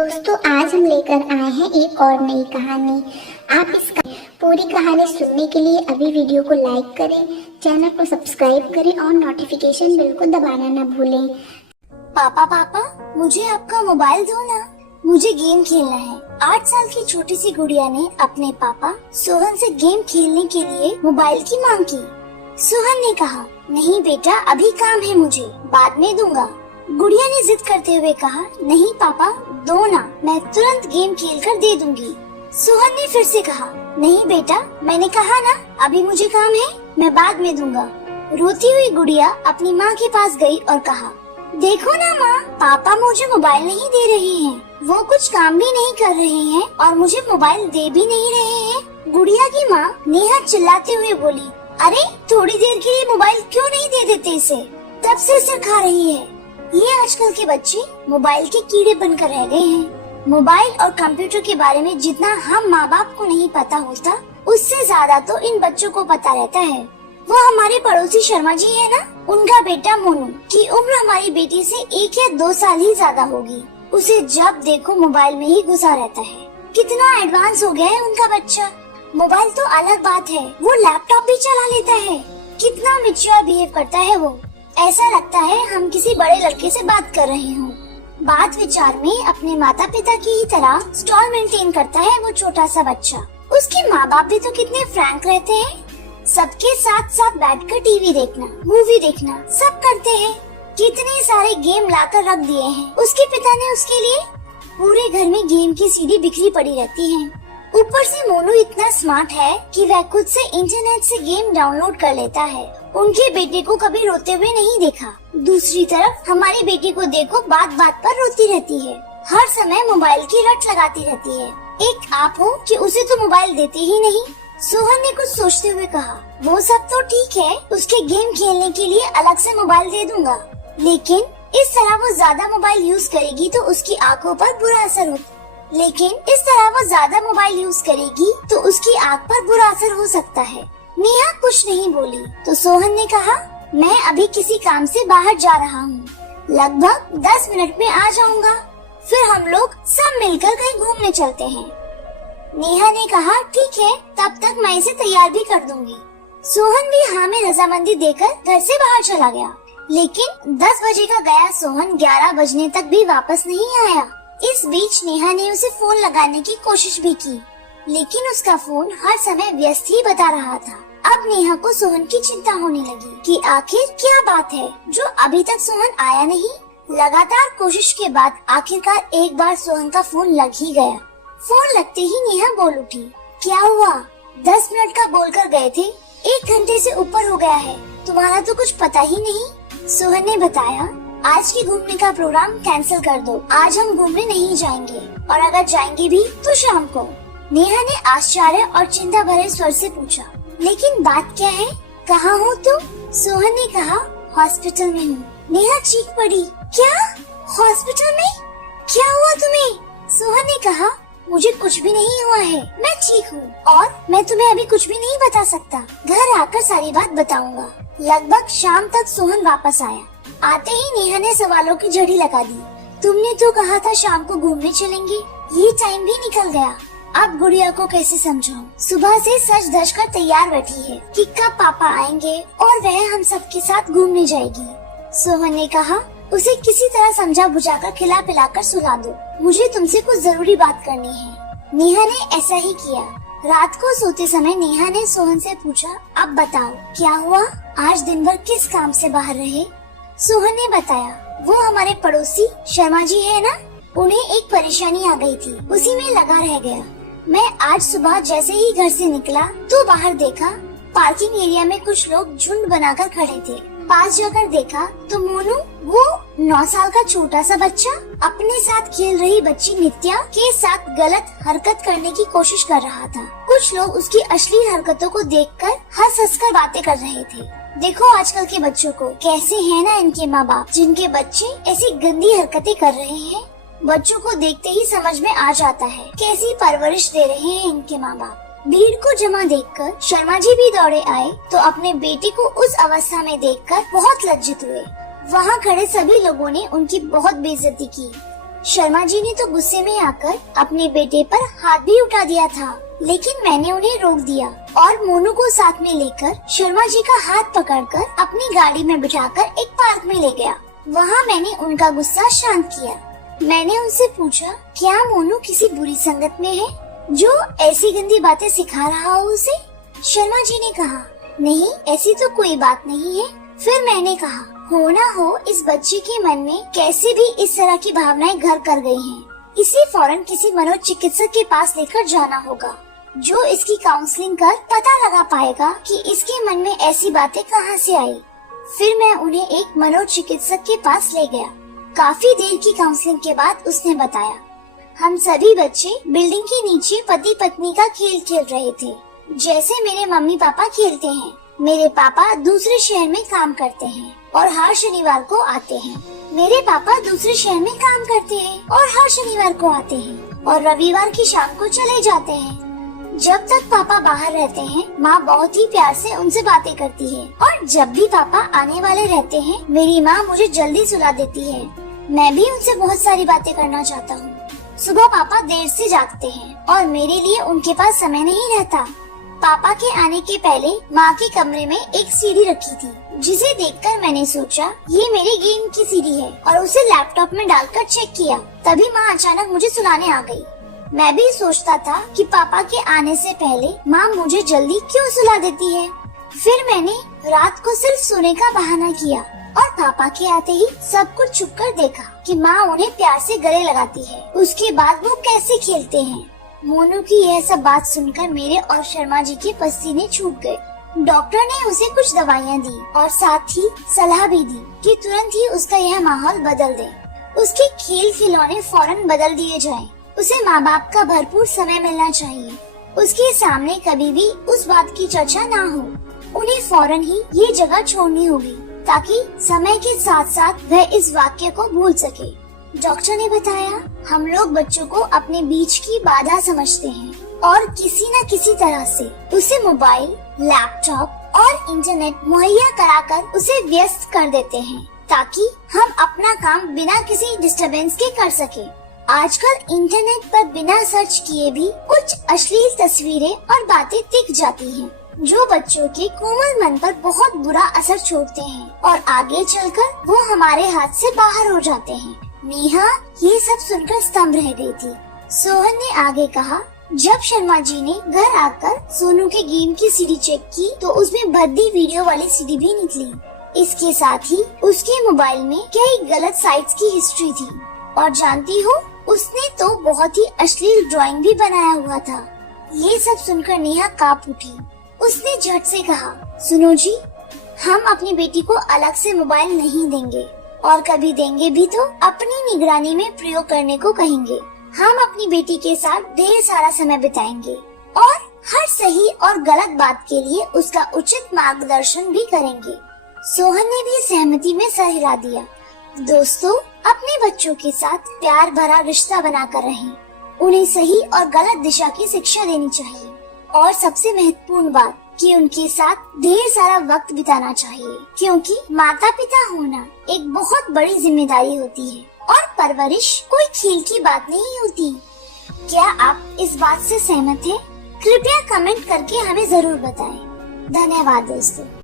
दोस्तों आज हम लेकर आए हैं एक और नई कहानी। आप इस पूरी कहानी सुनने के लिए अभी वीडियो को लाइक करें, चैनल को सब्सक्राइब करें और नोटिफिकेशन बेल को दबाना न भूलें। पापा पापा मुझे आपका मोबाइल दो ना, मुझे गेम खेलना है। 8 साल की छोटी सी गुड़िया ने अपने पापा सोहन से गेम खेलने के लिए मोबाइल की मांग की। सोहन ने कहा, नहीं बेटा अभी काम है मुझे, बाद में दूंगा। गुड़िया ने जिद करते हुए कहा, नहीं पापा दो ना, मैं तुरंत गेम खेलकर दे दूंगी। सोहन ने फिर से कहा, नहीं बेटा मैंने कहा ना अभी मुझे काम है, मैं बाद में दूंगा। रोती हुई गुड़िया अपनी माँ के पास गई और कहा, देखो ना माँ, पापा मुझे मोबाइल नहीं दे रहे हैं, वो कुछ काम भी नहीं कर रहे हैं और मुझे मोबाइल दे भी नहीं रहे हैं। गुड़िया की माँ नेहा चिल्लाते हुए बोली, अरे थोड़ी देर के लिए मोबाइल क्यों नहीं दे देते इसे, तब से सिर खा रही है। ये आजकल के बच्चे मोबाइल के कीड़े बनकर रह गए हैं। मोबाइल और कंप्यूटर के बारे में जितना हम माँ बाप को नहीं पता होता, उससे ज्यादा तो इन बच्चों को पता रहता है। वो हमारे पड़ोसी शर्मा जी है ना, उनका बेटा मोनू की उम्र हमारी बेटी से 1 या 2 साल ही ज्यादा होगी। उसे जब देखो मोबाइल में ही घुसा रहता है। कितना एडवांस हो गया है उनका बच्चा। मोबाइल तो अलग बात है, वो लैपटॉप भी चला लेता है। कितना मैच्योर बिहेव करता है वो, ऐसा लगता है हम किसी बड़े लड़के से बात कर रहे हों। बात विचार में अपने माता पिता की ही तरह स्टॉल मेंटेन करता है वो छोटा सा बच्चा। उसके माँ बाप भी तो कितने फ्रैंक रहते हैं, सबके साथ साथ बैठकर टीवी देखना, मूवी देखना सब करते हैं। कितने सारे गेम लाकर रख दिए हैं उसके पिता ने उसके लिए। पूरे घर में गेम की सीडी बिखरी पड़ी रहती है। ऊपर से मोनू इतना स्मार्ट है कि वह खुद से इंटरनेट से गेम डाउनलोड कर लेता है। उनके बेटे को कभी रोते हुए नहीं देखा। दूसरी तरफ हमारी बेटी को देखो, बात बात पर रोती रहती है, हर समय मोबाइल की रट लगाती रहती है। एक आप हो कि उसे तो मोबाइल देते ही नहीं। सोहन ने कुछ सोचते हुए कहा, वो सब तो ठीक है, उसके गेम खेलने के लिए अलग से मोबाइल दे दूंगा, लेकिन इस तरह वो ज्यादा मोबाइल यूज करेगी तो उसकी आँखों पर बुरा असर होता हो सकता है। नेहा कुछ नहीं बोली तो सोहन ने कहा, मैं अभी किसी काम से बाहर जा रहा हूँ, लगभग 10 मिनट में आ जाऊँगा, फिर हम लोग सब मिलकर कहीं घूमने चलते हैं। नेहा ने कहा, ठीक है, तब तक मैं इसे तैयार भी कर दूंगी। सोहन भी हाँ में रजामंदी देकर घर से बाहर चला गया, लेकिन 10 बजे का गया सोहन 11 बजने तक भी वापस नहीं आया। इस बीच नेहा ने उसे फोन लगाने की कोशिश भी की, लेकिन उसका फोन हर समय व्यस्त ही बता रहा था। अब नेहा को सोहन की चिंता होने लगी कि आखिर क्या बात है जो अभी तक सोहन आया नहीं। लगातार कोशिश के बाद आखिरकार एक बार सोहन का फोन लग ही गया। फोन लगते ही नेहा बोल उठी, क्या हुआ? 10 मिनट का बोलकर गए थे, 1 घंटे से ऊपर हो गया है, तुम्हारा तो कुछ पता ही नहीं। सोहन ने बताया, आज के घूमने का प्रोग्राम कैंसिल कर दो, आज हम घूमने नहीं जाएंगे, और अगर जाएंगे भी तो शाम को। नेहा ने आश्चर्य और चिंता भरे स्वर से पूछा, लेकिन बात क्या है, कहाँ हो तुम? सोहन ने कहा, हॉस्पिटल में हूँ। नेहा चीख पड़ी, क्या हॉस्पिटल में? क्या हुआ तुम्हें? सोहन ने कहा, मुझे कुछ भी नहीं हुआ है, मैं ठीक हूँ और मैं तुम्हें अभी कुछ भी नहीं बता सकता, घर आकर सारी बात बताऊंगा। लगभग शाम तक सोहन वापस आया। आते ही नेहा ने सवालों की झड़ी लगा दी, तुमने तो कहा था शाम को घूमने चलेंगे, ये टाइम भी निकल गया, अब गुड़िया को कैसे समझाऊं? सुबह से सज धज कर तैयार बैठी है कि कब पापा आएंगे और वह हम सबके साथ घूमने जाएगी। सोहन ने कहा, उसे किसी तरह समझा बुझाकर खिला पिलाकर सुला दो, मुझे तुमसे कुछ जरूरी बात करनी है। नेहा ने ऐसा ही किया। रात को सोते समय नेहा ने सोहन से पूछा, अब बताओ क्या हुआ, आज दिन भर किस काम से बाहर रहे? सोहन ने बताया, वो हमारे पड़ोसी शर्मा जी है ना, उन्हें एक परेशानी आ गई थी, उसी में लगा रह गया। मैं आज सुबह जैसे ही घर से निकला तो बाहर देखा, पार्किंग एरिया में कुछ लोग झुंड बनाकर खड़े थे। पास जाकर देखा तो मोनू, वो 9 साल का छोटा सा बच्चा, अपने साथ खेल रही बच्ची नित्या के साथ गलत हरकत करने की कोशिश कर रहा था। कुछ लोग उसकी अश्लील हरकतों को देखकर हंस कर बातें कर रहे थे। देखो आजकल के बच्चों को कैसे है ना इनके माँ बाप, जिनके बच्चे ऐसी गंदी हरकतें कर रहे हैं। बच्चों को देखते ही समझ में आ जाता है कैसी परवरिश दे रहे हैं इनके माँ बाप। भीड़ को जमा देखकर शर्मा जी भी दौड़े आए तो अपने बेटे को उस अवस्था में देखकर बहुत लज्जित हुए। वहाँ खड़े सभी लोगों ने उनकी बहुत बेइज्जती की। शर्मा जी ने तो गुस्से में आकर अपने बेटे पर हाथ भी उठा दिया था, लेकिन मैंने उन्हें रोक दिया और मोनू को साथ में लेकर शर्मा जी का हाथ पकड़कर अपनी गाड़ी में बिठाकर एक पार्क में ले गया। वहाँ मैंने उनका गुस्सा शांत किया। मैंने उनसे पूछा, क्या मोनू किसी बुरी संगत में है जो ऐसी गंदी बातें सिखा रहा हो उसे? शर्मा जी ने कहा, नहीं, ऐसी तो कोई बात नहीं है। फिर मैंने कहा, हो ना हो इस बच्चे के मन में कैसे भी इस तरह की भावनाएं घर कर गई हैं। इसे फौरन किसी मनोचिकित्सक के पास लेकर जाना होगा, जो इसकी काउंसलिंग कर पता लगा पाएगा कि इसके मन में ऐसी बातें कहां से आई। फिर मैं उन्हें एक मनोचिकित्सक के पास ले गया। काफी देर की काउंसलिंग के बाद उसने बताया, हम सभी बच्चे बिल्डिंग के नीचे पति पत्नी का खेल खेल रहे थे, जैसे मेरे मम्मी पापा खेलते हैं। मेरे पापा दूसरे शहर में काम करते हैं और हर शनिवार को आते हैं। मेरे पापा दूसरे शहर में काम करते हैं और हर शनिवार को आते हैं और रविवार की शाम को चले जाते हैं। जब तक पापा बाहर रहते हैं, माँ बहुत ही प्यार से उनसे बातें करती है और जब भी पापा आने वाले रहते हैं, मेरी माँ मुझे जल्दी सुला देती है। मैं भी उनसे बहुत सारी बातें करना चाहता हूँ। सुबह पापा देर से जागते हैं और मेरे लिए उनके पास समय नहीं रहता। पापा के आने के पहले माँ के कमरे में एक सीडी रखी थी, जिसे देखकर मैंने सोचा ये मेरे गेम की सीडी है और उसे लैपटॉप में डालकर चेक किया। तभी माँ अचानक मुझे सुलाने आ गई। मैं भी सोचता था कि पापा के आने से पहले माँ मुझे जल्दी क्यों सुला देती है। फिर मैंने रात को सिर्फ सोने का बहाना किया और पापा के आते ही सब कुछ छुप कर देखा कि माँ उन्हें प्यार से गले लगाती है। उसके बाद वो कैसे खेलते हैं। मोनू की यह सब बात सुनकर मेरे और शर्मा जी के पसीने छूट गए। डॉक्टर ने उसे कुछ दवाइयाँ दी और साथ ही सलाह भी दी कि तुरंत ही उसका यह माहौल बदल दे। उसके खेल खिलौने फौरन बदल दिए जाएं। उसे माँ बाप का भरपूर समय मिलना चाहिए। उसके सामने कभी भी उस बात की चर्चा ना हो। उन्हें फौरन ही ये जगह छोड़नी होगी ताकि समय के साथ साथ वह इस वाक्य को भूल सके। डॉक्टर ने बताया, हम लोग बच्चों को अपने बीच की बाधा समझते हैं और किसी न किसी तरह से उसे मोबाइल, लैपटॉप और इंटरनेट मुहैया कराकर उसे व्यस्त कर देते हैं ताकि हम अपना काम बिना किसी डिस्टरबेंस के कर सके। आजकल इंटरनेट पर बिना सर्च किए भी कुछ अश्लील तस्वीरें और बातें दिख जाती हैं, जो बच्चों के कोमल मन पर बहुत बुरा असर छोड़ते हैं और आगे चलकर वो हमारे हाथ से बाहर हो जाते हैं। नेहा ये सब सुनकर स्तंभ रह गई थी। सोहन ने आगे कहा, जब शर्मा जी ने घर आकर सोनू के गेम की सीडी चेक की तो उसमें भद्दी वीडियो वाली सीडी भी निकली। इसके साथ ही उसके मोबाइल में कई गलत साइट्स की हिस्ट्री थी और जानती हो, उसने तो बहुत ही अश्लील ड्राइंग भी बनाया हुआ था। ये सब सुनकर नेहा कांप उठी। उसने झट से कहा, सुनो जी, हम अपनी बेटी को अलग से मोबाइल नहीं देंगे और कभी देंगे भी तो अपनी निगरानी में प्रयोग करने को कहेंगे। हम अपनी बेटी के साथ ढेर सारा समय बिताएंगे और हर सही और गलत बात के लिए उसका उचित मार्गदर्शन भी करेंगे। सोहन ने भी सहमति में सर हिला दिया। दोस्तों, अपने बच्चों के साथ प्यार भरा रिश्ता बनाकर रहें। उन्हें सही और गलत दिशा की शिक्षा देनी चाहिए और सबसे महत्वपूर्ण बात कि उनके साथ ढेर सारा वक्त बिताना चाहिए, क्योंकि माता पिता होना एक बहुत बड़ी जिम्मेदारी होती है और परवरिश कोई खेल की बात नहीं होती। क्या आप इस बात से सहमत हैं? कृपया कमेंट करके हमें जरूर बताएं। धन्यवाद दोस्तों।